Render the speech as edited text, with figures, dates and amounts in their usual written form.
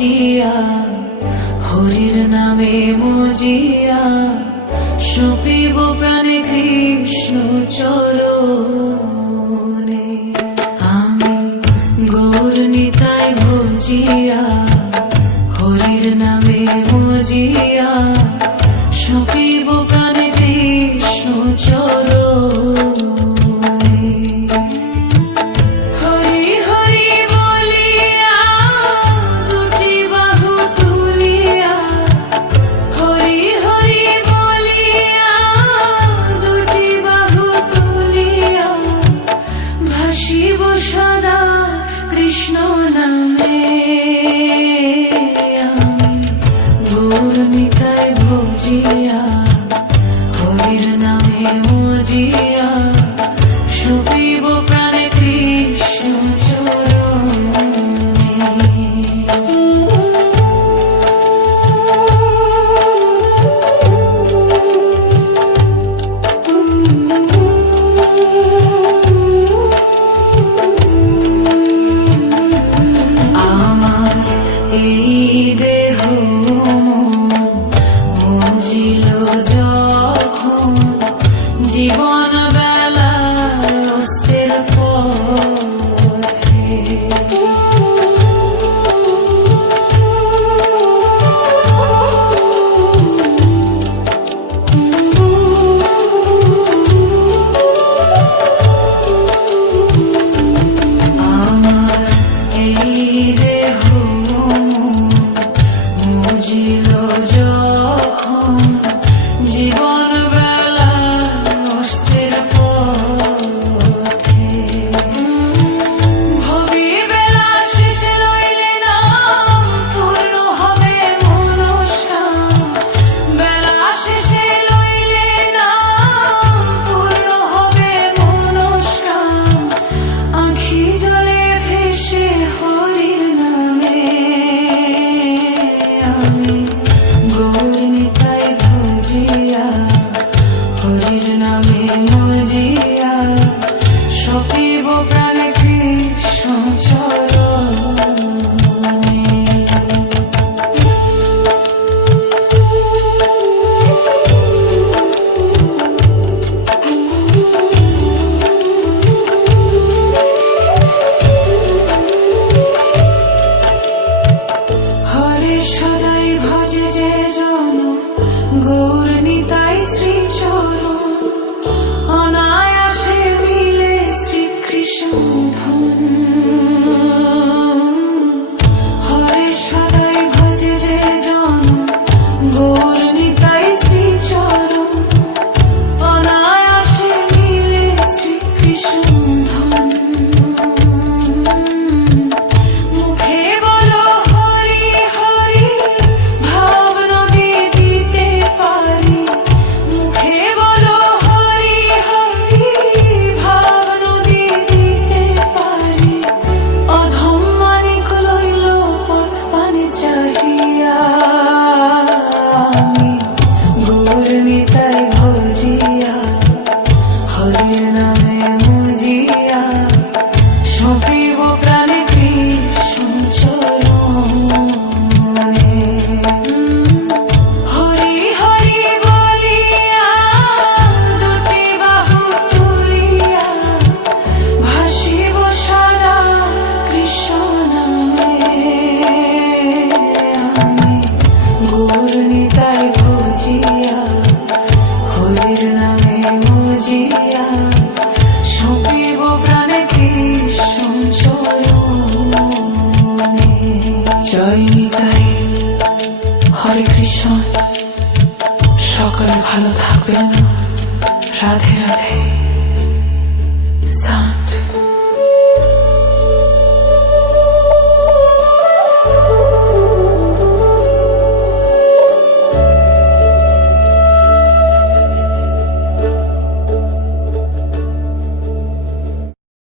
মজিয়া, হরির নামে মজিয়া, সপিব প্রাণে কৃষ্ণ চরণে। আমি গৌর নিতাই ভজিয়া, হরির নামে মজিয়া, সপিব প্রাণে কৃষ্ণ চরণে। শিব সদা কৃষ্ণ নামে, আমি গৌর নিতাই ভজিয়া, হরির নামে মজিয়া, সপিব প্রাণে কৃষ্ণ চরণে। এই দেহ মজিল যখন, জীবন বেলা অস্থির পথে। আমার এই দেহ মজিল যখন, জীবন বেলা অস্থির পথে। ভবি বেলা শেষে লইলে নাম, পূর্ণ হবে মনস্কাম। বেলা শেষে লইলে নাম, পূর্ণ হবে মনস্কাম। আঁখি জলে ভেসে হরির নামে, আমি গৌর নিতাই ভজিয়া, হরির নামে মজিয়া, সপিব প্রাণে কৃষ্ণ চরণে। হরে সদাই ভজে যে জন, গৌর নিতাই শ্রীচরণ। অনায়াসে মিলে শ্রীকৃষ্ণ ধন। হরে সদাই ভজে যে জন, গৌর নিতাই শ্রীচরণ। অনায়াসে মিলে শ্রীকৃষ্ণ ধন। মুখে বলো হরি হরি, ভাব নদী দিতে পারি। মুখে বলো হরি হরি, ভাব নদী দিতে পারি। অধম মানিক লইল পথ পানে চাহিয়া, আমি গৌর নিতাই ভজিয়া, হরির নামে মজিয়া, সপিব প্রাণে কৃষ্ণ চরণে। হরি হরি বলিয়া, দুটি বাহু তুলিয়া, ভাসিব সদা কৃষ্ণ নামে। আমি গৌর নিতাই ভজিয়া, হরির নামে মজিয়া, সপিব প্রাণে কৃষ্ণ চরণে। জয় নিতাই, হরে কৃষ্ণ। সকলে ভালো থাকবেন। রাধে রাধে।